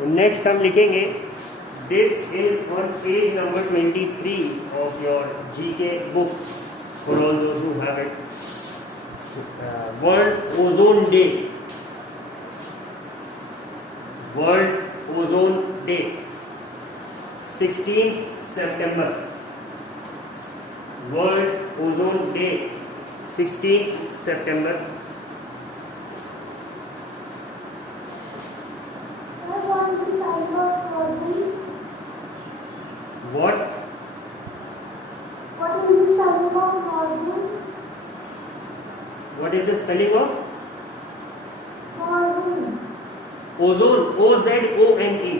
तो नेक्स्ट हम लिखेंगे this is on page number 23 of your GK book for all those who have it. World ozone day. World ozone day 16th September. World ozone day 16th September. What? What is the spelling of ozone? What is the spelling of Ozone. ozone? O-Z-O-N-E.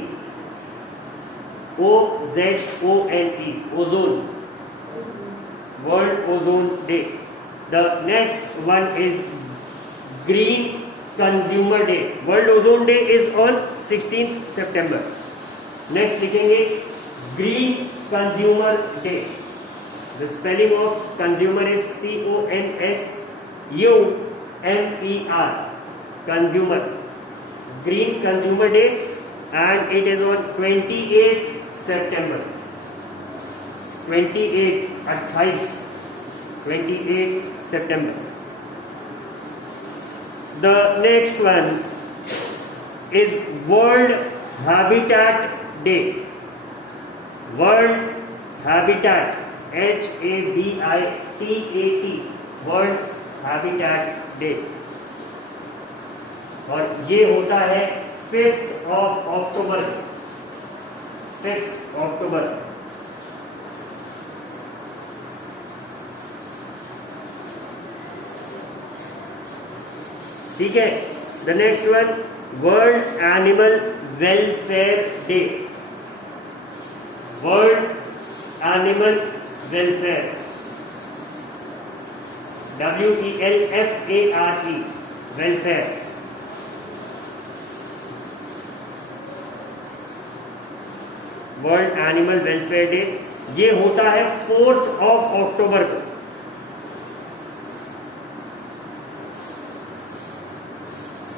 O-Z-O-N-E. Ozone. World Ozone Day. The next one is Green Consumer Day. World Ozone Day is on 16th September. Next लिखेंगे Green Consumer Day. The spelling of consumer is C-O-N-S-U-M-E-R. Consumer. Green Consumer Day, and it is on 28th September. 28th September. The next one is World Habitat Day. World Habitat, H-A-B-I-T-A-T, World Habitat Day. और ये होता है 5th of October. 5th October. ठीक है. The next one, World Animal Welfare Day. World Animal Welfare. W-E-L-F-A-R-E. Welfare. World animal welfare day. ये होता है 4th of October को.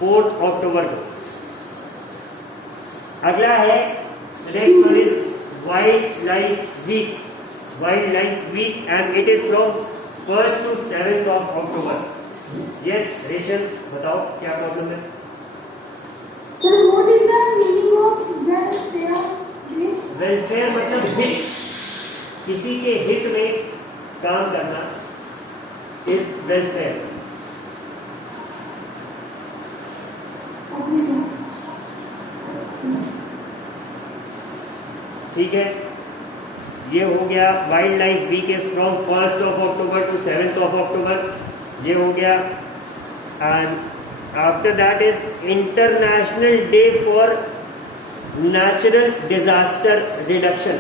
4th October को. अगला है next one is wildlife week. Wildlife week and it is from 1st to 7th of October. Yes रेशन बताओ क्या प्रॉब्लम है. Sir, what is the meaning of welfare? Welfare मतलब हित. किसी के हित में काम करना इज वेलफेयर. ठीक है. ये हो गया wildlife week is from 1st of October to 7th of October. ये हो गया. And after that is international day for natural disaster reduction.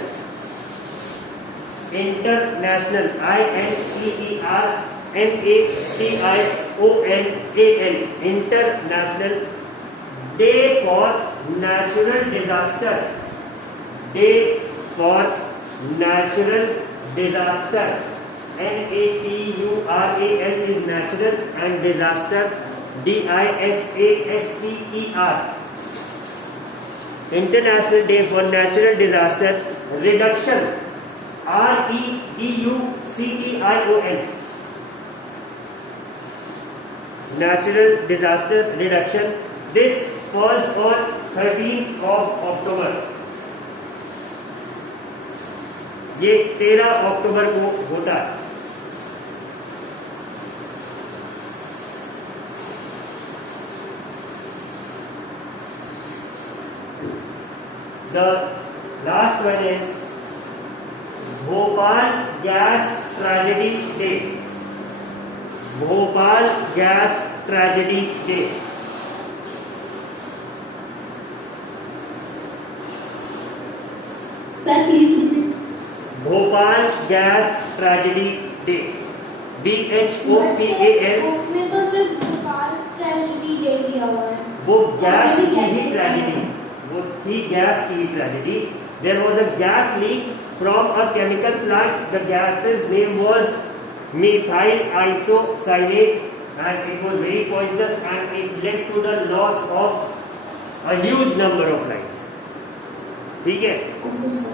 International INTERNATIONAL international day for natural disaster. Day for natural disaster. NATURAL is natural and disaster DISASTER. International Day for Natural Disaster Reduction. REDUCTION. Natural Disaster Reduction. This falls on 13th of October. ये 13 अक्टूबर को होता है. The last one is Bhopal Gas Tragedy Day. Bhopal Gas Tragedy Day. Bhopal gas tragedy day. BHOPAL. में तो सिर्फ Bhopal tragedy day दिया हुआ है. वो गैस की ही ट्रेजेडी. वो थी गैस की ही tragedy. There was a gas leak from a chemical plant. The gas's name was methyl isocyanate, and it was very poisonous, and it led to the loss of a huge number of lives. ठीक है, Okay, sir.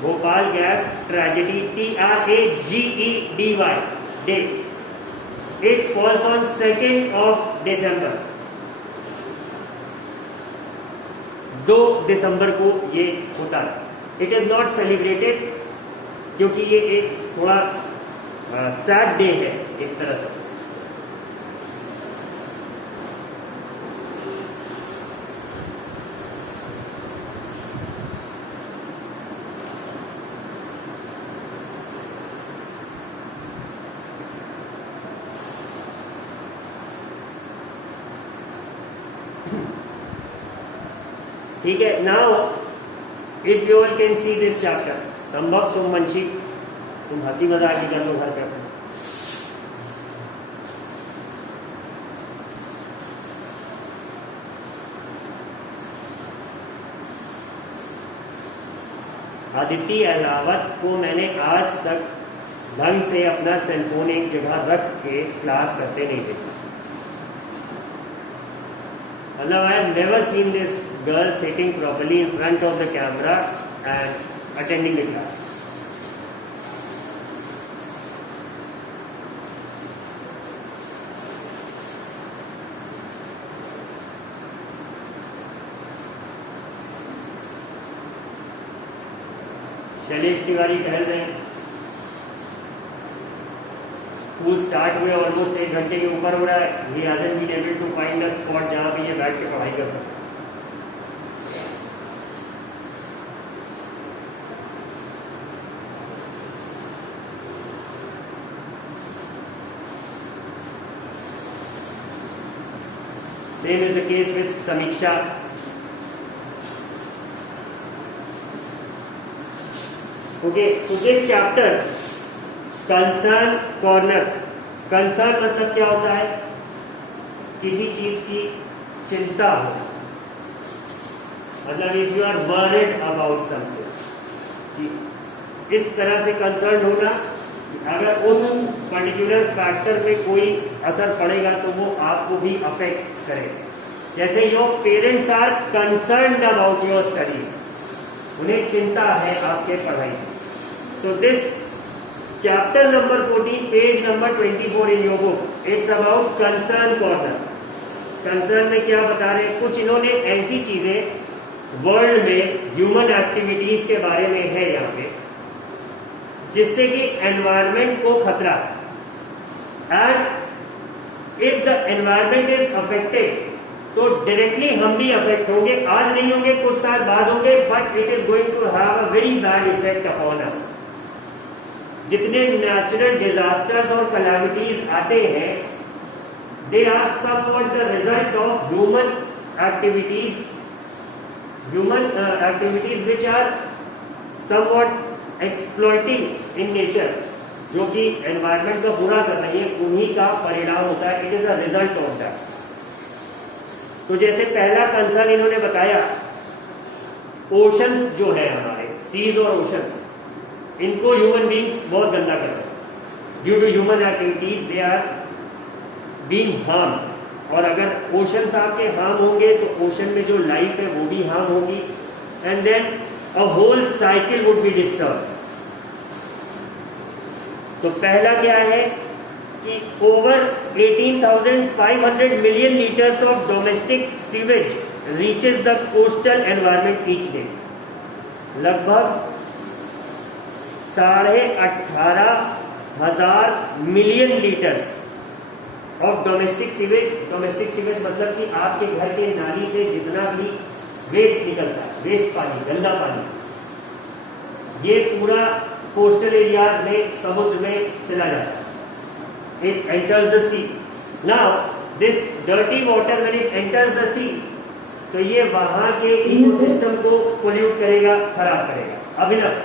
Bhopal gas tragedy, TRAGEDY day, it falls on 2nd of December, 2 दिसंबर को ये होता है. It is not celebrated क्योंकि ये एक थोड़ा सैड डे है एक तरह से. ठीक है, now if you all can see this chapter. संभव सोमवंशी, तुम हंसी मजाक ही कर लो घर पे अपने. आदित्य अहलावत को मैंने आज तक ढंग से अपना सेलफोन एक जगह रख के क्लास करते नहीं देखा. मतलब I have never seen this girl sitting properly in front of the camera and attending the class. Shailesh Tiwari टहल रहे हैं. स्कूल स्टार्ट हुए ऑलमोस्ट 1 घंटे के ऊपर हो रहा है. He hasn't been able to find a spot जहाँ पे ये बैठ के पढ़ाई कर सकते. Same is the case with Samiksha. Okay, so this chapter concern corner. Concern मतलब क्या होता है? किसी चीज की चिंता हो, मतलब if you are worried about something, इस तरह से कंसर्न होना. अगर उस पर्टिकुलर फैक्टर पे कोई असर पड़ेगा तो वो आपको भी अफेक्ट करेगा. जैसे your parents are concerned about your studies, उन्हें चिंता है आपके पढ़ाई की. So this chapter number 14, page number 24 in your book, it's about concern corner. Concern में क्या बता रहे हैं? कुछ इन्होंने ऐसी चीजें वर्ल्ड में ह्यूमन एक्टिविटीज के बारे में है यहाँ पे जिससे कि एनवायरमेंट को खतरा है. And if the environment is affected तो डायरेक्टली हम भी अफेक्ट होंगे. आज नहीं होंगे, कुछ साल बाद होंगे, but it is going to have a very bad effect upon us. जितने नेचुरल डिजास्टर्स और कैलामिटीज आते हैं, they are somewhat the result of human activities which are somewhat exploiting in nature, जो कि एनवायरमेंट का बुरा कर रही है, उन्हीं का परिणाम होता है. It is a result of that. तो जैसे पहला कंसर्न इन्होंने बताया, ओशंस जो है हमारे, सीज और ओशंस, इनको ह्यूमन बींग्स बहुत गंदा करते हैं. Due to human activities they are being harm. और अगर ओशंस आपके हार्म होंगे तो ओशन में जो लाइफ है वो भी हार्म होगी. And then a whole cycle would be disturb. तो पहला क्या है कि over 18,500 million litres of domestic sewage reaches the coastal environment each day. लगभग 18,500 million litres of domestic sewage. Domestic sewage मतलब कि आपके घर के नाली से जितना भी वेस्ट निकलता है, वेस्ट पानी, गंदा पानी, ये पूरा कोस्टल एरियाज में, समुद्र में चला जाता है. It enters the sea. Now this dirty water when it enters the sea, तो ये वहां के इकोसिस्टम को पोल्यूट करेगा, खराब करेगा.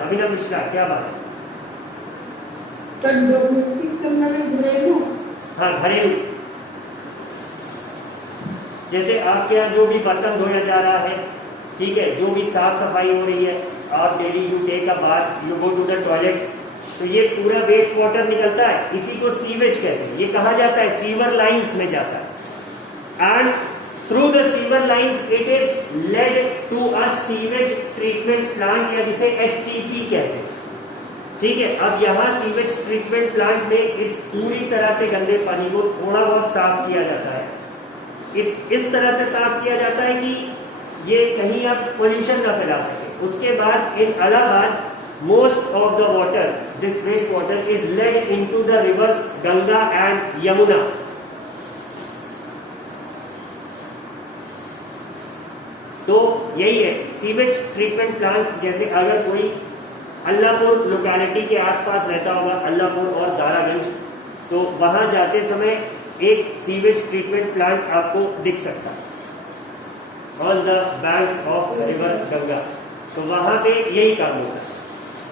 अभिनव मिश्रा, क्या बात है? हाँ, घरेलू. जैसे आपके यहाँ जो भी बर्तन धोया जा रहा है, ठीक है, जो भी साफ सफाई हो रही है, आप daily you take a bath, you go to the toilet, तो ये पूरा वेस्ट वाटर निकलता है. इसी को सीवेज कहते हैं. ये कहा जाता है सीवर लाइंस में जाता है. And through the sewer lines it is led to a sewage treatment plant, या जिसे एसटीपी कहते हैं। ठीक है, अब यहाँ सीवेज ट्रीटमेंट प्लांट में इस पूरी तरह से गंदे पानी को थोड़ा बहुत साफ किया जाता है। इस तरह से साफ किया जाता है कि ये कहीं अब पोल्यूशन ना फैला सके। उसके बाद इन Allahabad most of the water, this waste water is led into the rivers Ganga and Yamuna. तो यही है सीवेज ट्रीटमेंट प्लांट्स। जैसे अगर कोई अल्लाहपुर लोकेलिटी के आसपास रहता होगा, अल्लाहपुर और दारागंज, तो वहां जाते समय एक सीवेज ट्रीटमेंट प्लांट आपको दिख सकता है on the banks of river Ganga. तो वहां पे यही काम होता है।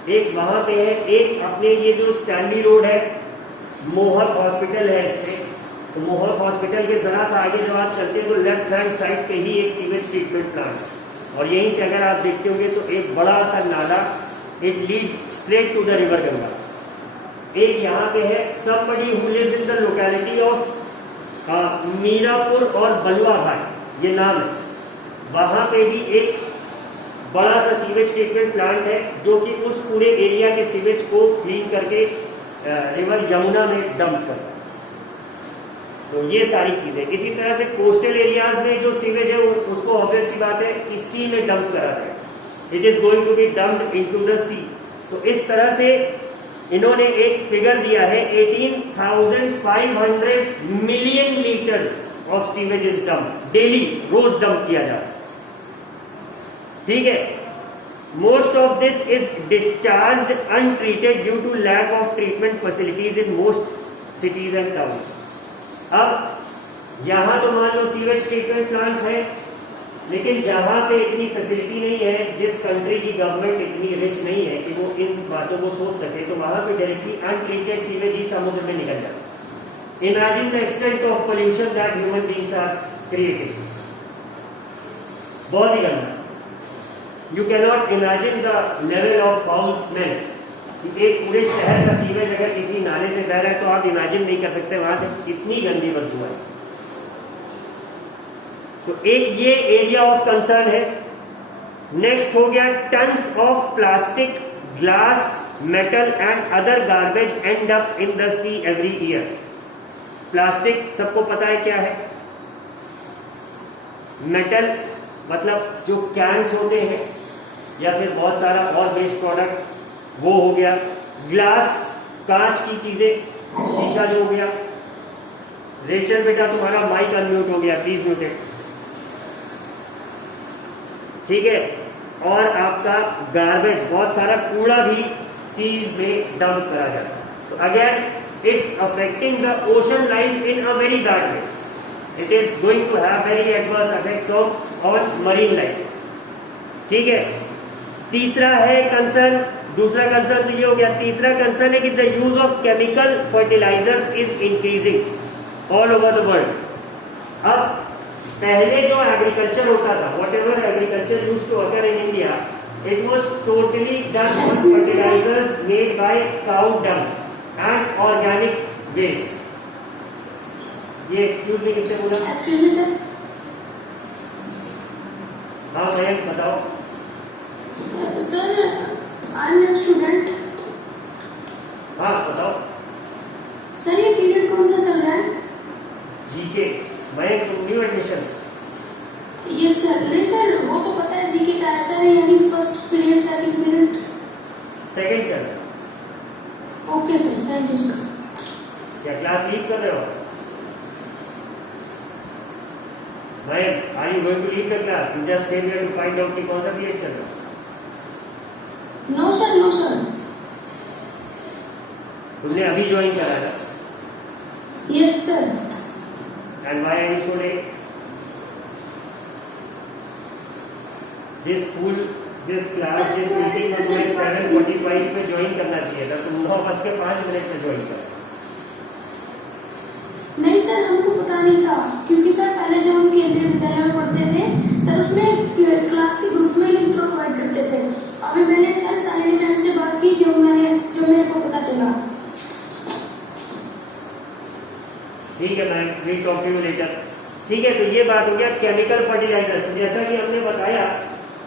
एक वहां पे है, एक अपने ये जो स्टैंडी रोड है, मोहक हॉस्पिटल है इससे, तो मोहक हॉस्पिटल के जरा सा आगे जब आप चलते हैं तो लेफ्ट हैंड साइड पे ही एक सीवेज ट्रीटमेंट प्लांट है, और यहीं से अगर आप देखते होंगे तो एक बड़ा सा नाला, it leads straight to the river Ganga. एक यहाँ पे है somebody who lives in the locality of Mirapur और बलुआ भाई, ये नाम है, वहां पे भी एक बड़ा सा सीवेज ट्रीटमेंट प्लांट है जो कि उस पूरे एरिया के सीवेज को क्लीन करके रिवर यमुना में डंप करता है। तो ये सारी चीजें, इसी तरह से कोस्टल एरियाज में जो सीवेज है उसको ऑब्वियस सी बात है कि सी में डंप करा है, it is going to be dumped into the sea. तो इस तरह से इन्होंने एक फिगर दिया है 18,500 million litres of sewage is dump daily, रोज डंप किया जाता है। ठीक है, most of this is discharged untreated due to lack of treatment facilities in most cities and towns. अब यहां तो मान लो सीवेज ट्रीटमेंट प्लांट्स है, लेकिन जहां पे इतनी फैसिलिटी नहीं है, जिस कंट्री की गवर्नमेंट इतनी रिच नहीं है कि वो इन बातों को सोच सके, तो वहां पे डायरेक्टली अनट्रीटेड सीवेज ही समुद्र में निकल जाता है। Imagine the extent of pollution that human beings are creating. बहुत ही गंदा। You cannot imagine the level of foul smell. एक पूरे शहर का सीवेज अगर किसी नाले से बह रहा है तो आप इमेजिन नहीं कर सकते वहां से कितनी गंदी बदबू है। तो एक ये एरिया ऑफ कंसर्न है। नेक्स्ट हो गया tons of plastic, glass, metal and other garbage and up in the see every year. Plastic सबको पता है क्या है। मेटल मतलब जो कैंस होते हैं या फिर बहुत सारा और वेस्ट प्रोडक्ट, वो हो गया। ग्लास, कांच की चीजें, शीशा जो हो गया। रेचल बेटा तुम्हारा माइक अनम्यूट हो गया, प्लीज म्यूटेड। ठीक है, और आपका गार्बेज, बहुत सारा कूड़ा भी सीज में डंप करा जाता है। तो again it's affecting the ocean life in a very bad way. It is going to have very adverse effects on marine life. ठीक है, तीसरा है कंसर्न, दूसरा कंसर्न तो ये हो गया। तीसरा कंसर्न है कि the use of chemical fertilizers is increasing all over the world. अब पहले जो एग्रीकल्चर होता था, whatever agriculture use to occur in India, it was totally done on fertilizers made by cow dung and organic waste. ये excuse me किसने बोला? Excuse me sir. हाँ भैया बताओ। Sir I am a student. हाँ बताओ। Sir ये period कौन सा चल रहा है? जीके। मैं न्यू एडमिशन। Yes sir. नहीं सर, वो तो पता है जीके का है सर, यानी first period, second period. Second चल रहा है। Okay sir, thank you sir. क्या क्लास लीव कर रहे हो? भाई are you going to leave the class? You just came here to find out कि कौन सा पीरियड चल रहा है? No sir, no sir. तुमने अभी ज्वाइन करा था? Yes sir. And why are you so late? This school, this class, this meeting को तुम्हें 7:45 पे ज्वाइन करना चाहिए था, तुम 9:05 पे ज्वाइन करा। नहीं सर, हमको पता नहीं था, क्योंकि सर पहले जब हम केंद्रीय विद्यालय में पढ़ते थे सर, उसमें क्लास के ग्रुप में लिंक प्रोवाइड करते थे। अभी मैंने सर सालिनी मैम से बात की, जो मेरे को पता चला। ठीक है ma'am, we talk to you later. ठीक है, तो ये बात हो गया केमिकल फर्टिलाइजर। जैसा कि हमने बताया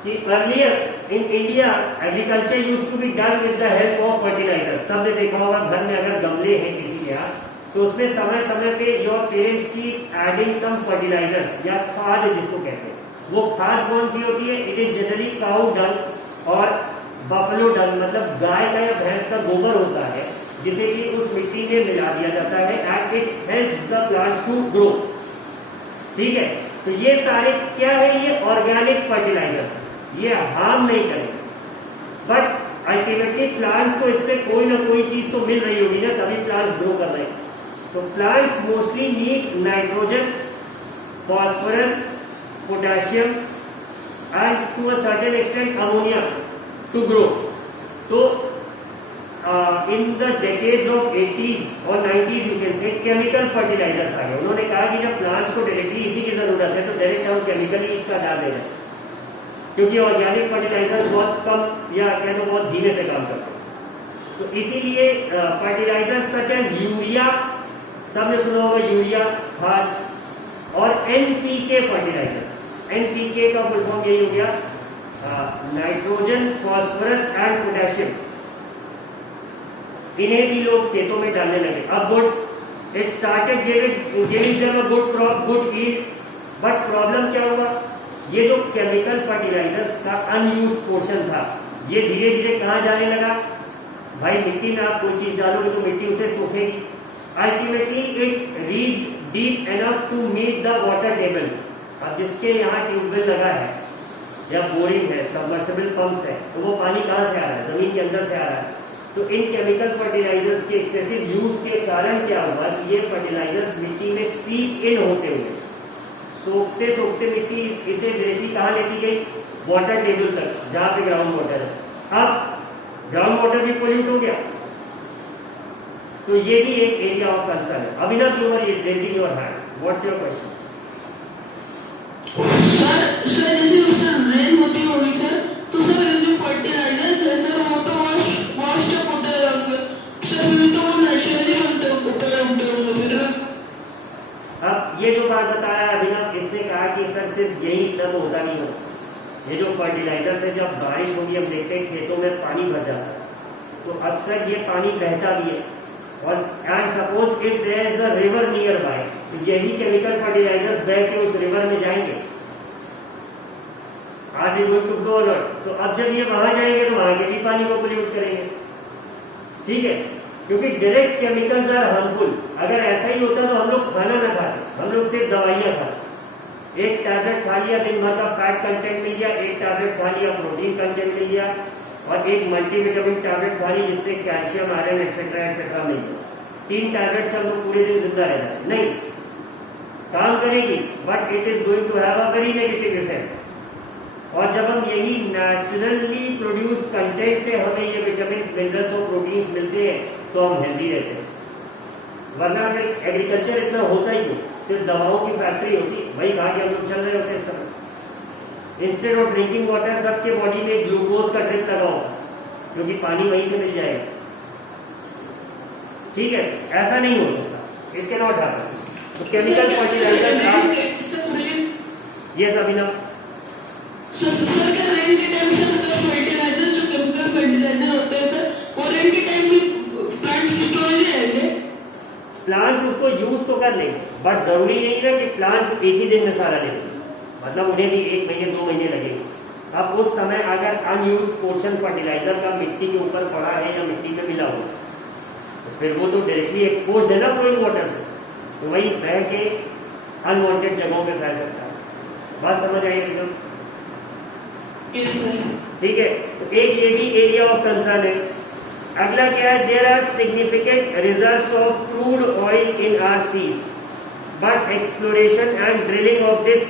कि earlier in India agriculture used to be done with the help of fertilizer. सबने देखा होगा घर में अगर गमले हैं किसी के यहाँ, तो उसमें समय समय पे योर पेरेंट्स की एडिंग सम फर्टिलाइजर्स या खाद जिसको कहते हैं। वो खाद कौन सी होती है? It is generally cow dung और बफलो डंग, मतलब गाय का या भैंस का गोबर होता है, जिसे कि उस मिट्टी में मिला दिया जाता है and it helps the plants to grow. ठीक है, तो ये सारे क्या है? ये ऑर्गेनिक फर्टिलाइजर्स, ये हार्म नहीं करेंगे, बट अल्टीमेटली प्लांट्स को इससे कोई ना कोई चीज तो मिल रही होगी ना, तभी प्लांट्स ग्रो कर रहे हैं। तो plants mostly need nitrogen, phosphorus, potassium and to a certain extent ammonia to grow. तो in the decades of 80s और 90s you can say chemical fertilizers आ गए। उन्होंने कहा कि जब प्लांट्स को डायरेक्टली इसी की जरूरत है तो डायरेक्ट हम केमिकली इसका डाल दे रहे हैं, क्योंकि ऑर्गेनिक फर्टिलाइजर्स बहुत कम या क्या तो बहुत धीमे से काम करते हैं। तो इसीलिए फर्टिलाइजर्स सच एज यूरिया, सबने सुना होगा यूरिया खाद, और एनपीके फर्टिलाइजर्स। एनपीके का फुल फॉर्म यही हो गया नाइट्रोजन, फॉस्फोरस एंड पोटेशियम। इन्हें भी लोग खेतों में डालने लगे। अब good it started giving them a good crop, good yield, but problem क्या हुआ? ये जो केमिकल फर्टिलाइजर्स का अनयूज्ड पोर्शन था, ये धीरे धीरे कहाँ जाने लगा? भाई मिट्टी में आप कोई चीज डालोगे तो मिट्टी उसे सूखेगी। Ultimately it reach deep enough to meet the water table. अब जिसके यहाँ ट्यूबवेल लगा है या बोरिंग है, सबमर्सिबल पंप्स है, तो वो पानी कहाँ से आ रहा है? जमीन के अंदर से आ रहा है। तो इन केमिकल फर्टिलाइजर्स के एक्सेसिव यूज के कारण क्या हुआ कि ये फर्टिलाइजर्स मिट्टी में सीप इन होते हुए सोखते सोखते मिट्टी इसे डायरेक्टली कहाँ लेती गई? वाटर टेबल तक, जहाँ पे ग्राउंड वाटर है। अब ग्राउंड वाटर भी पोल्यूट हो गया, तो ये भी एक एरिया ऑफ कंसर्न है। Abhinav, you are raising your hand, what's your question? Sir जैसे उसमें रेन होती होगी सर, तो सर जो फर्टिलाइजर्स है सर वो तो वॉश अप होता है सर, फिर तो वो नेचुरली उपलब्ध होंगे फिर। अब ये जो बात बताया अभिनव, इसने कहा कि सर सिर्फ यही स्तर होता नहीं होता। ये जो फर्टिलाइजर्स है, जब बारिश होगी हम देखते हैं खेतों में पानी भर जाता है, तो अक्सर ये पानी बहता भी है। और and suppose if there is a river nearby, तो यही केमिकल फर्टिलाइजर्स बह के उस रिवर में जाएंगे। Are we going to go not? तो अब जब ये वहां जाएंगे तो वहां के भी पानी को पोल्यूट करेंगे। ठीक है, क्योंकि डायरेक्ट केमिकल्स आर हार्मफुल। अगर ऐसा ही होता तो हम लोग खाना ना खाते, हम लोग सिर्फ दवाइयां खाते। एक टैबलेट खा लिया, दिन भर का फैट कंटेंट मिल गया, एक टैबलेट खा लिया, प्रोटीन कंटेंट मिल गया, और एक मल्टीविटामिन टैबलेट खा ली जिससे कैल्शियम, आयरन एक्सेट्रा मिल गया। 3 टैबलेट से हम लोग पूरे दिन जिंदा रह जाए? नहीं, काम करेगी, but it is going to have a very negative effect. और जब हम यही नेचुरली प्रोड्यूस्ड कंटेंट से हमें ये विटामिन, मिनरल्स और प्रोटीन्स मिलते हैं तो हम हेल्दी रहते हैं। वरना फिर एग्रीकल्चर इतना होता ही नहीं, सिर्फ दवाओं की फैक्ट्री होती, वही खा के हम लोग चल रहे होते इस समय। इंस्टेड ऑफ ड्रिंकिंग वाटर सबके बॉडी में ग्लूकोज का ड्रिप लगाओ, क्योंकि पानी वहीं से मिल जाएगा। ठीक है, ऐसा नहीं हो सकता, इट कैन नॉट हैपन। तो chemical fertilisers, yes Abhinav. Sir क्या रेन के टाइम से मतलब फर्टिलाइजर जो केमिकल फर्टिलाइजर होते हैं सर, वो रेन के टाइम भी प्लांट्स डिस्ट्रॉय नहीं रहेंगे? प्लांट्स उसको यूज तो कर लेंगे, बट जरूरी नहीं है कि प्लांट्स एक ही दिन में सारा लेंगे, मतलब उन्हें भी 1 महीने 2 महीने लगेंगे। अब उस समय अगर अनयूज्ड पोर्शन फर्टिलाइजर का मिट्टी के ऊपर पड़ा है या मिट्टी में मिला हुआ, तो फिर वो तो डायरेक्टली एक्सपोज है ना फ्लोइंग वाटर से, तो वही बह के अनवांटेड जगहों पे फैल सकता है। बात समझ आई एकदम? ठीक है, तो एक ये भी एरिया ऑफ कंसर्न है। अगला क्या है? There are significant reserves of crude oil in our seas, but exploration and drilling of this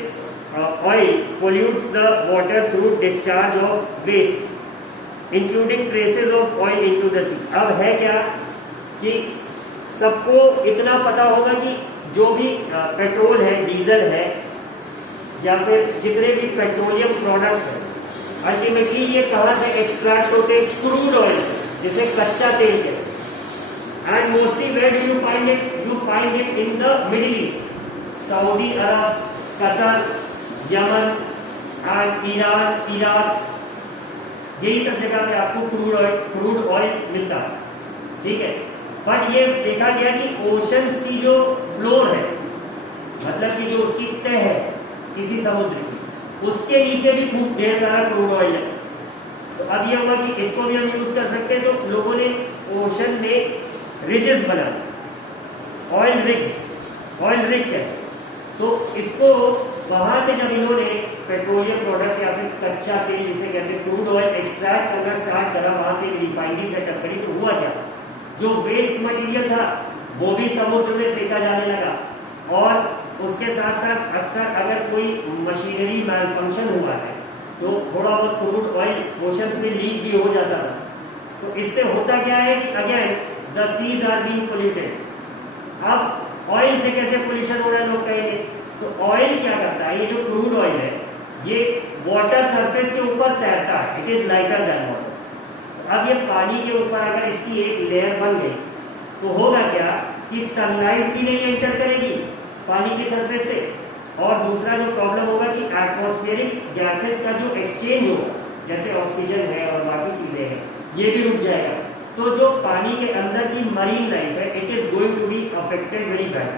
oil pollutes the water through discharge of waste including traces of oil into the sea. अब है क्या कि सबको इतना पता होगा कि जो भी पेट्रोल है, डीजल है, या फिर जितने भी पेट्रोलियम प्रोडक्ट्स हैं, अल्टीमेटली ये कहाँ से एक्सट्रैक्ट होते हैं? क्रूड ऑयल से, जिसे कच्चा तेल कहते हैं। And mostly where do you find it? You find it in the Middle East, Saudi Arab, Qatar, Yemen and Iran, Iraq, यही सब जगह पे आपको क्रूड ऑयल मिलता है, ठीक है। बट ये देखा गया कि ओशंस की जो फ्लोर है, मतलब कि जो उसकी तह है किसी समुद्र की, उसके नीचे भी खूब ढेर सारा क्रूड ऑयल है। तो अब ये हुआ कि इसको भी हम यूज कर सकते हैं। तो लोगों ने ओशन में रिजेस बना, ऑयल रिग है। तो इसको वहां से जब इन्होंने पेट्रोलियम प्रोडक्ट या फिर कच्चा तेल जिसे कहते हैं क्रूड ऑयल एक्सट्रैक्ट करना स्टार्ट करा, वहां पे रिफाइनरी सेटअप करी, तो हुआ क्या, जो वेस्ट मटेरियल था वो भी समुद्र में फेंका जाने लगा। और उसके साथ साथ अक्सर अगर कोई मशीनरी मैलफंक्शन हुआ है तो थोड़ा बहुत क्रूड ऑयल ओशंस में लीक भी हो जाता था। तो इससे होता क्या है कि again the seas are being polluted. अब ऑयल से कैसे पोल्यूशन हो रहा है लोग कहेंगे, तो ऑयल क्या करता है, ये जो क्रूड ऑयल है ये वाटर सरफेस के ऊपर तैरता है, it is lighter than water. अब ये पानी के ऊपर अगर इसकी एक लेयर बन गई तो होगा क्या कि सनलाइट भी नहीं एंटर करेगी पानी की सरफेस से, और दूसरा जो प्रॉब्लम होगा कि एटमॉस्फेरिक गैसेस का जो एक्सचेंज होगा, जैसे ऑक्सीजन है और बाकी चीजें हैं, ये भी रुक जाएगा। तो जो पानी के अंदर की मरीन लाइफ है it is going to be affected very bad.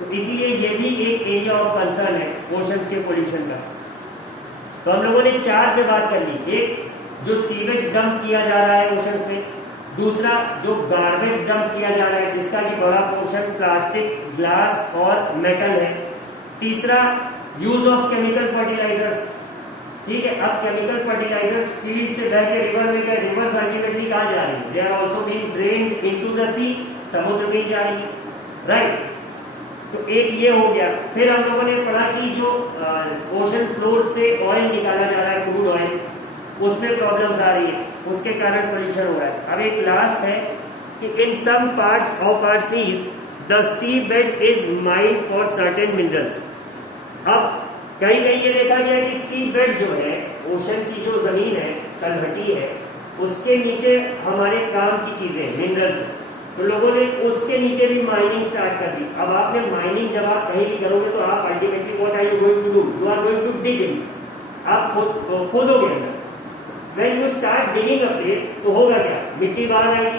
तो इसीलिए ये भी एक एरिया ऑफ कंसर्न है ओशंस के पोल्यूशन का। तो हम लोगों ने 4 पे बात कर ली, एक जो सीवेज डंप किया जा रहा है ओशंस में, दूसरा जो गार्बेज डंप किया जा रहा है जिसका कि बड़ा पोर्शन प्लास्टिक, ग्लास और मेटल है, तीसरा यूज ऑफ केमिकल फर्टिलाइजर्स, ठीक है। अब केमिकल फर्टिलाइजर्स फील्ड से बह के रिवर में गए, रिवर्स अल्टीमेटली कहां जा रही है, they are also being drained into the sea, समुद्र में जा रही है, राइट। तो एक ये हो गया। फिर हम लोगों ने पढ़ा कि जो ओशन फ्लोर से ऑयल निकाला जा रहा है, क्रूड ऑयल, उसमें प्रॉब्लम्स आ रही है, उसके कारण पोल्यूशन हो रहा है। अब एक लास्ट है कि in some parts of our seas the sea bed is mined for certain minerals. अब कहीं कहीं ये देखा गया कि सी बेड जो है, ओशन की जो जमीन है, तलहटी है, उसके नीचे हमारे काम की चीजें मिनरल्स है, तो लोगों ने उसके नीचे भी माइनिंग स्टार्ट कर दी। अब आपने माइनिंग जब आप कहीं भी करोगे तो आप ultimately what are you going to do, you are going to dig in, आप खोदोगे अंदर। When you start digging a place तो होगा क्या, मिट्टी बाहर आएगी,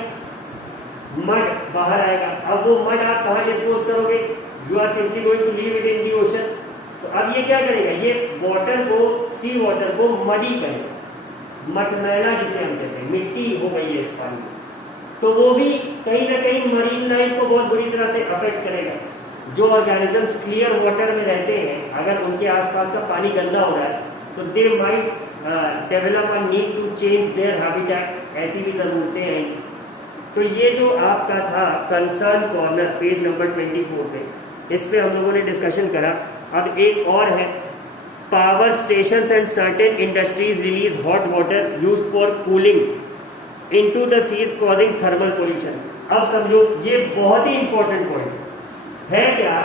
मड बाहर आएगा। अब वो मड आप कहाँ डिस्पोज करोगे, you are simply going to leave it in the ocean. तो अब ये क्या करेगा, ये वाटर को, सी वाटर को मडी करेगा, मटमैला जिसे हम कहते हैं, मिट्टी हो गई है इस पानी में, तो वो भी कहीं ना कहीं मरीन लाइफ को बहुत बुरी तरह से अफेक्ट करेगा। जो ऑर्गेनिजम्स क्लियर वाटर में रहते हैं, अगर उनके आसपास का पानी गंदा हो रहा है तो they might develop a need to change their habitat, ऐसी भी जरूरतें हैं। तो ये जो आपका था कंसर्न कॉर्नर पेज नंबर 24 पे, इस पे हम लोगों ने डिस्कशन करा। अब एक और है, power stations and certain industries release hot water used for cooling into the seas causing thermal pollution. अब समझो ये बहुत ही इंपॉर्टेंट पॉइंट है क्या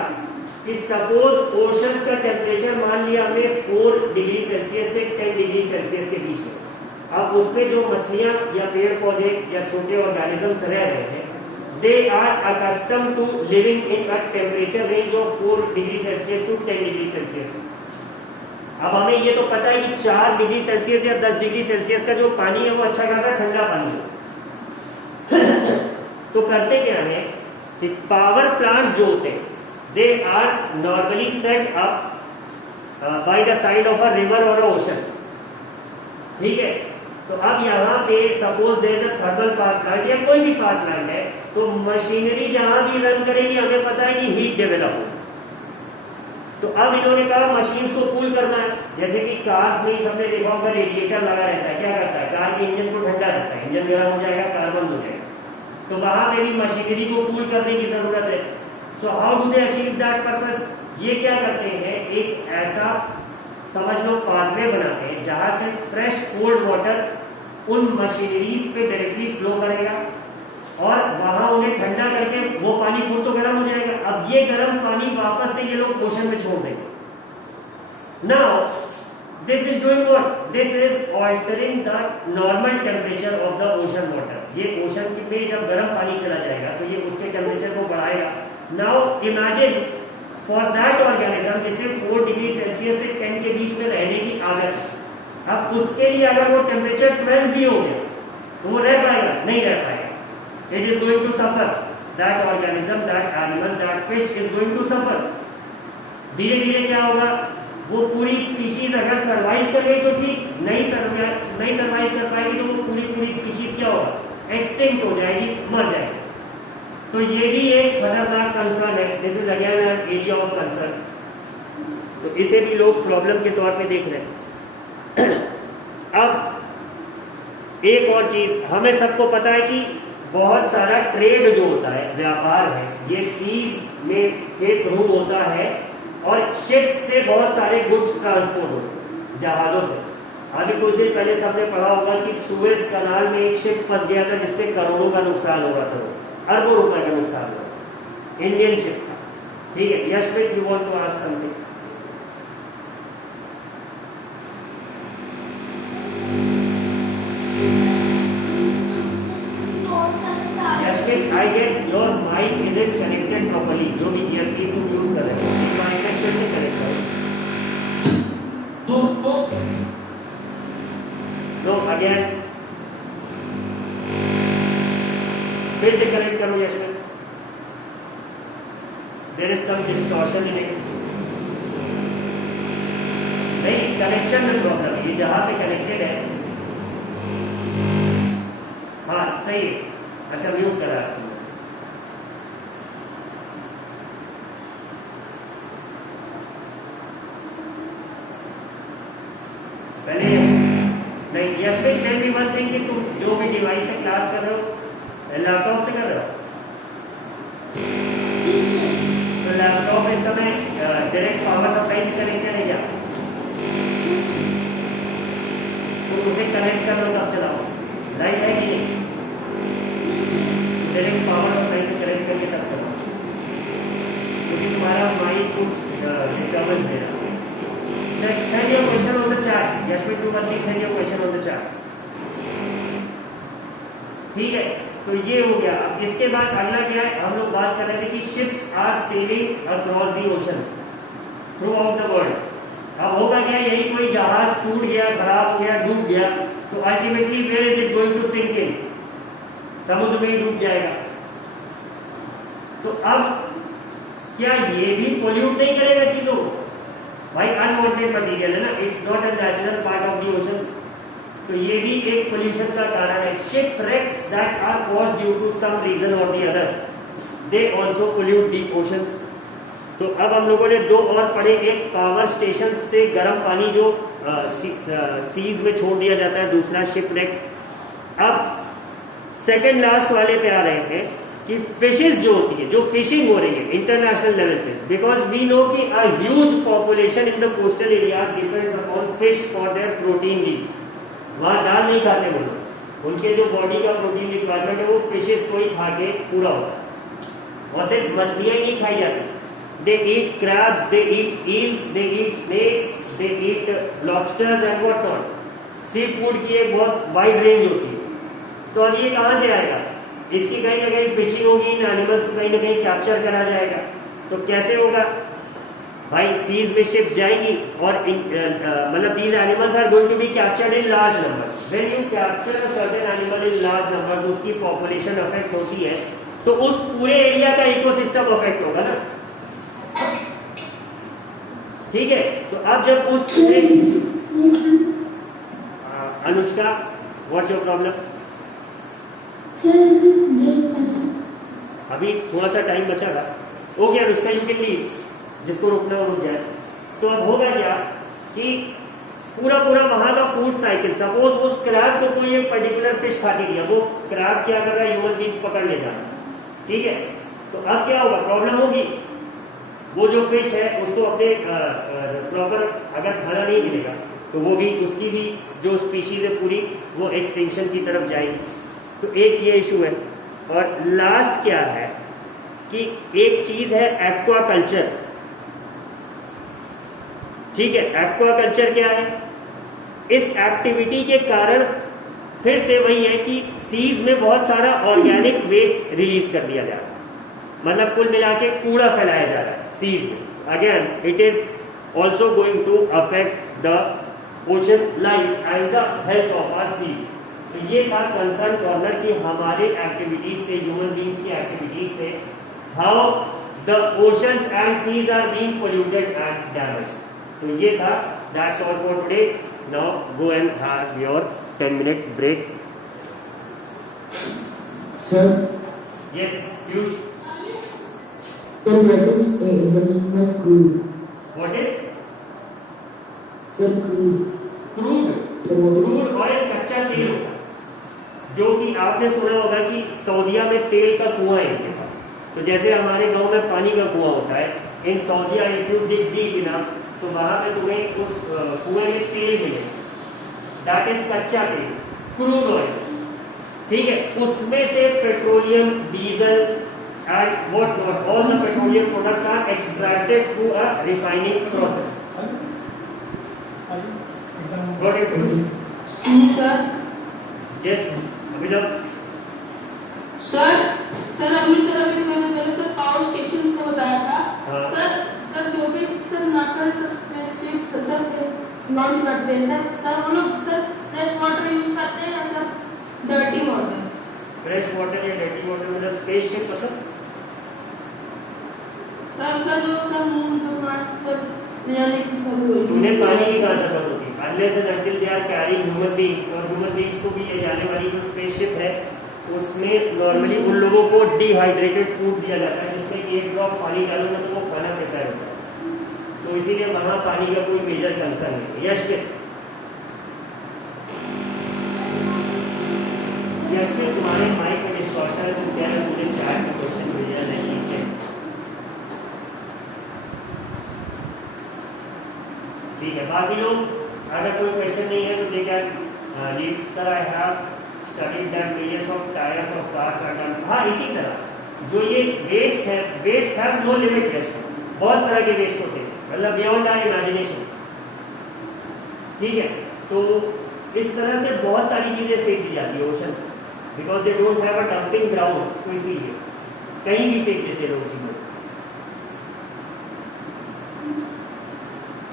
कि सपोज ओशंस का टेम्परेचर मान लिया हमने 4 डिग्री सेल्सियस से 10 डिग्री सेल्सियस के बीच में। अब उसमें जो मछलियां या पेड़ पौधे या छोटे ऑर्गेनिजम्स रह रहे हैं, they are accustom to living in a temperature range of 4 degree Celsius to 10 degree Celsius. अब हमें ये तो पता है कि 4 डिग्री सेल्सियस या 10 डिग्री सेल्सियस का जो पानी है वो अच्छा खासा ठंडा पानी है। तो करते क्या है कि पावर प्लांट्स जो होते हैं, they are normally set up by the side of a river और अ ओशन, ठीक है। तो अब यहाँ पे suppose there is a thermal power plant या कोई भी पावर प्लांट है, तो मशीनरी जहां भी रन करेगी हमें पता है कि हीट डेवलप हो। तो अब इन्होंने कहा मशीन्स को कूल करना है, जैसे कि कार्स में ही सबने देखा होगा रेडिएटर लगा रहता है, क्या करता है, कार के इंजन को ठंडा रखता है, इंजन गर्म हो जाएगा, कार बंद हो जाएगा। तो वहां पे भी मशीनरी को कूल करने की जरूरत है। So how do they achieve that purpose? ये क्या करते हैं, एक ऐसा समझ लो पाथवे बनाते हैं जहां से फ्रेश कोल्ड वाटर उन मशीनरीज पे डायरेक्टली फ्लो करेगा और वहां उन्हें ठंडा करके वो पानी खुद तो गर्म हो जाएगा। अब ये गर्म पानी वापस से ये लोग ओशन में छोड़ देंगे। Now this is doing what, this is altering the normal temperature of the ocean water. ये ओशन पे जब गर्म पानी चला जाएगा तो ये उसके टेम्परेचर को बढ़ाएगा। Now imagine for that organism जिसे 4 डिग्री सेल्सियस से 10 के बीच में रहने की आदत है, अब उसके लिए अगर वो टेम्परेचर 12 भी हो गया तो वो रह पाएगा? नहीं रह पाएगा। It is going to suffer, that organism, that animal, that fish is going to suffer. धीरे धीरे क्या होगा, वो पूरी स्पीशीज अगर सरवाइव कर गई तो ठीक, नहीं सरवाइव कर पाएगी तो वो पूरी स्पीशीज क्या होगा, एक्सटिंक्ट हो जाएगी, मर जाएगी। तो ये भी एक खतरनाक कंसर्न है। This is again an area of concern. तो इसे भी लोग प्रॉब्लम के तौर पे देख रहे हैं। अब एक और चीज, हमें सबको पता है कि बहुत सारा ट्रेड जो होता है, व्यापार है, ये सीज में के थ्रू होता है और शिप से बहुत सारे गुड्स ट्रांसपोर्ट होते हैं जहाजों से। अभी कुछ दिन पहले सबने पढ़ा होगा कि सुएज कनाल में एक शिप फंस गया था जिससे करोड़ों का नुकसान हो रहा था, अरबों रुपए का नुकसान हुआ, इंडियन शिप था। ठीक है, Yashmit, you want to ask something? Yashmit, I guess your mic isn't connected properly. जो भी ईयरपीस तुम यूज कर रहे हो, एक बार इसे फिर से कनेक्ट करो। नो, अगेन फिर से कनेक्ट करो Yashmit. There is some distortion in it. नहीं, कनेक्शन में प्रॉब्लम है, ये जहां पे कनेक्टेड है। हाँ सही है। अच्छा, म्यूट करा है। पहले नहीं, यशमित, टेल मी वन थिंग कि तुम जो भी डिवाइस से क्लास कर रहे हो, लैपटॉप से कर रहे हो? तो लैपटॉप इस समय डायरेक्ट पावर सप्लाई से कनेक्टेड है क्या? तो उसे कनेक्ट कर लो तब चलाओ, राइट है कि नहीं? डायरेक्ट पावर सप्लाई से कनेक्ट करके तब चलाओ, क्योंकि तुम्हारा माइक कुछ डिस्टर्बेंस दे रहा है। Send your question on the chat. Yashmit, do one thing, send your question on the chat. ठीक है, तो ये हो गया। अब इसके बाद अगला क्या है, हम लोग बात कर रहे थे कि ships are sailing across the oceans throughout the world. अब होगा क्या, यही कोई जहाज टूट गया, खराब हो गया, डूब गया, तो ultimately where is it going to sink in? समुद्र में ही डूब जाएगा। तो अब क्या ये भी पोल्यूट नहीं करेगा चीजों को? भाई अनवांटेड मटेरियल है ना, it's not a natural part of the ocean. तो ये भी एक पोल्यूशन का कारण है। Shipwrecks that are caused due to some reason or the other, they also pollute the oceans. तो अब हम लोगों ने दो और पढ़े, एक पावर स्टेशन से गर्म पानी जो सीज में छोड़ दिया जाता है, दूसरा शिपरेक्स। अब सेकेंड लास्ट वाले पे आ रहे थे कि फिशेस जो होती है, जो फिशिंग हो रही है इंटरनेशनल लेवल पे, बिकॉज वी नो कि a huge population in the coastal areas depends upon fish for their protein needs. वहाँ दाल नहीं खाते वो लोग, उनके जो बॉडी का प्रोटीन रिक्वायरमेंट है वो फिशेस को ही खा के पूरा होता है। और सिर्फ मछलियाँ ही नहीं खाई जाती, they eat crabs, they eat eels, they eat snakes, they eat lobsters and what not. Seafood की एक बहुत वाइड रेंज होती है। तो अब ये कहाँ से आएगा? इसकी कहीं ना कहीं फिशिंग होगी, इन एनिमल्स को कहीं ना कहीं कैप्चर करा जाएगा। तो कैसे होगा भाई? सीज में शिप जाएंगी और मतलब these animals are going to be captured in large numbers. When you capture a certain animal in large numbers, उसकी पॉपुलेशन अफेक्ट होती है, तो उस पूरे एरिया का इकोसिस्टम अफेक्ट होगा ना। ठीक है, तो अब जब उस अनुष्का, व्हाट्स योर प्रॉब्लम? अभी थोड़ा सा टाइम बचा था। Okay Anushka, you can leave, जिसको रुकना वो रुक जाए। तो अब होगा क्या कि पूरा वहां का फूड साइकिल, सपोज उस क्रैब को कोई एक पर्टिकुलर फिश खाती दिया, वो क्रैब क्या कर रहा है, ह्यूमन बींग्स पकड़ लेगा। ठीक है, तो अब क्या होगा, प्रॉब्लम होगी। वो जो फिश है उसको अपने प्रॉपर अगर खाना नहीं मिलेगा तो वो भी, उसकी भी जो स्पीशीज है पूरी, वो एक्सटिंक्शन की तरफ जाएगी। तो एक ये इशू है। और लास्ट क्या है कि एक चीज है एक्वाकल्चर। ठीक है, एक्वाकल्चर क्या है? इस एक्टिविटी के कारण फिर से वही है कि सीज में बहुत सारा ऑर्गेनिक वेस्ट रिलीज कर दिया जा रहा है, मतलब कुल मिला के कूड़ा फैलाया जा रहा है सीज में। again it is also going to affect the ocean life and the health of our seas. तो ये था कंसर्न कॉर्नर कि हमारे एक्टिविटीज से, ह्यूमन बीइंग्स की एक्टिविटीज से how the oceans and seas are being polluted and damaged. तो ये था. That's all for today. Now go and have your 10-minute break. Sir, Yes, Piyush. sir, what is the meaning of crude? What is Sir, crude. Crude? Sir, what is crude oil कच्चा तेल होता है, जो कि आपने सुना होगा कि सऊदीया में तेल का कुआं है इनके पास. तो जैसे हमारे गांव में पानी का कुआं होता है, in Saudi if you dig deep enough तो वहां पे तुम्हें उस कुएं में तेल मिलेगा. दैट इज कच्चा तेल, क्रूड ऑयल. ठीक है, उसमें से petroleum, diesel and what not all the petroleum products are extracted through a refining process. Got it? Sir. Yes Abhinav. Sir अभी मैंने मेरे सर पावर स्टेशन का बताया था. हाँ. सर जो भी sir NASA spaceship sir launch करते हैं सर वो लोग सर फ्रेश वाटर यूज करते हैं या sir dirty water? Fresh water या डर्टी वाटर मतलब स्पेसशिप मतलब सर जो सर मून जो मार्स पर जाने की सब उन्हें पानी की कहाँ जरूरत होती है? Unless and until they are carrying human beings. और ह्यूमन बीइंग्स को भी ले जाने वाली जो स्पेसशिप है उसमें नॉर्मली उन लोगों को डिहाइड्रेटेड फूड दिया जाता है, जिसमें कि एक ड्रॉप पानी डालोगे तो वो खाना प्रिपेयर होता है. तो इसीलिए वहाँ पानी का कोई मेजर कंसर्न नहीं. यशमित, तुम्हारे माइक में डिस्टॉर्शन है, तो क्या है मुझे चैट में क्वेश्चन मिल जाए नहीं नीचे. ठीक है, बाकी लोग अगर कोई क्वेश्चन नहीं है तो they can leave. Sir I have studied that millions of tyres of cars are done. हाँ, इसी तरह जो ये वेस्ट है, waste have no limit. Waste बहुत तरह के वेस्ट होते हैं, मतलब बियॉन्ड आवर इमेजिनेशन. ठीक है, तो इस तरह से बहुत सारी चीजें फेंक दी जाती है ओशन में, because they don't have a dumping ground. तो इसीलिए कहीं भी फेंक देते लोग चीजें.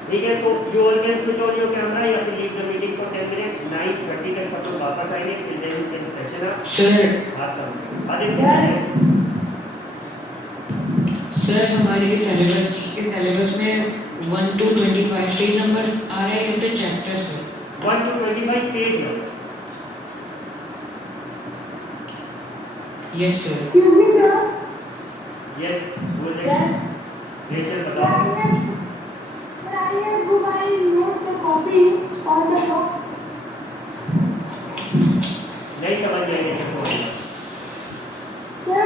ठीक है, so you all can switch on your camera या फिर leave the meeting for 10 minutes. 9:30 तक सब लोग वापस आएंगे, फिर then you can freshen up. Sir, आप सब आदित्य. सर हमारे सिलेबस में 1 to 25 पेज नंबर आ रहे हैं या फिर chapter sir? 1 to 25 page number. Yes sir. Excuse me, sir. Yes, बोलिए. नेचर बताओ. Sir, I have to buy note the copy or the book. नहीं समझ में आएगी तो सर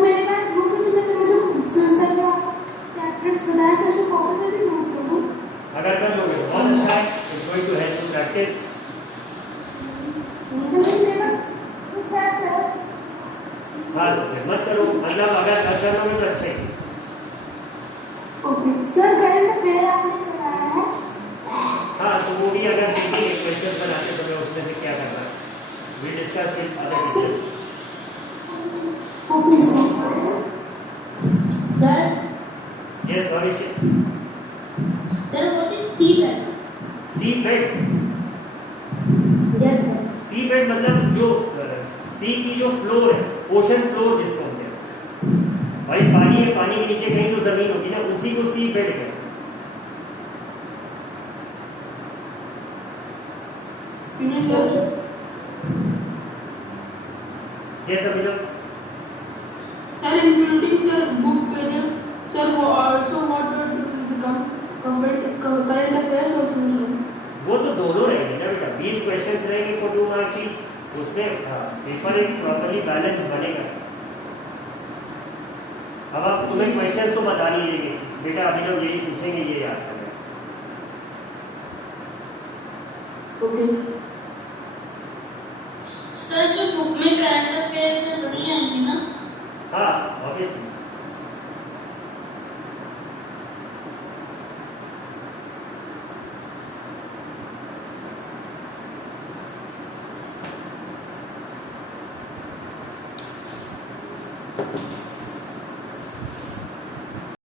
मेरे पास बुक है, तो मैं समझो सर जो चैप्टर्स बताया सर उसको कॉपी में भी नोट करूँ. अगर कर लोगे तो बहुत अच्छा है. It's going to help to practice. मेरा बुक है सर. हाँ, मत करो, मतलब अगर कर लोगे तो अच्छा है. ओके सर, करंट अफेयर आपने कराया है. हाँ, तो वो भी अगर देखिए क्वेश्चन बनाते समय उसमें से क्या करना है, we discuss with other teachers. Okay sir. Yes Bhavishya. Sir what is seabed? Seabed. Yes sir. Seabed मतलब जो सी की जो फ्लोर है, ओशन फ्लोर जिसको कहते हैं. भाई पानी है, पानी के नीचे कहीं तो जमीन होगी ना, उसी को सी बेड कहते हैं. ये सभी लोग. Sir, including sir book pages, sir also what current affairs also will come. वो तो दोनों रहेंगे ना बेटा. 20 क्वेश्चंस रहेंगे फॉर 2 मार्क्स ईच. उसमें इस पर एक प्रॉपर्ली बैलेंस बनेगा. अब आप तुम्हें क्वेश्चंस तो बता नहीं देंगे बेटा, अभी लोग यही पूछेंगे, ये याद करें. Okay sir. सर जो बुक में करंट अफेयर्स है वही आएंगे ना? हाँ,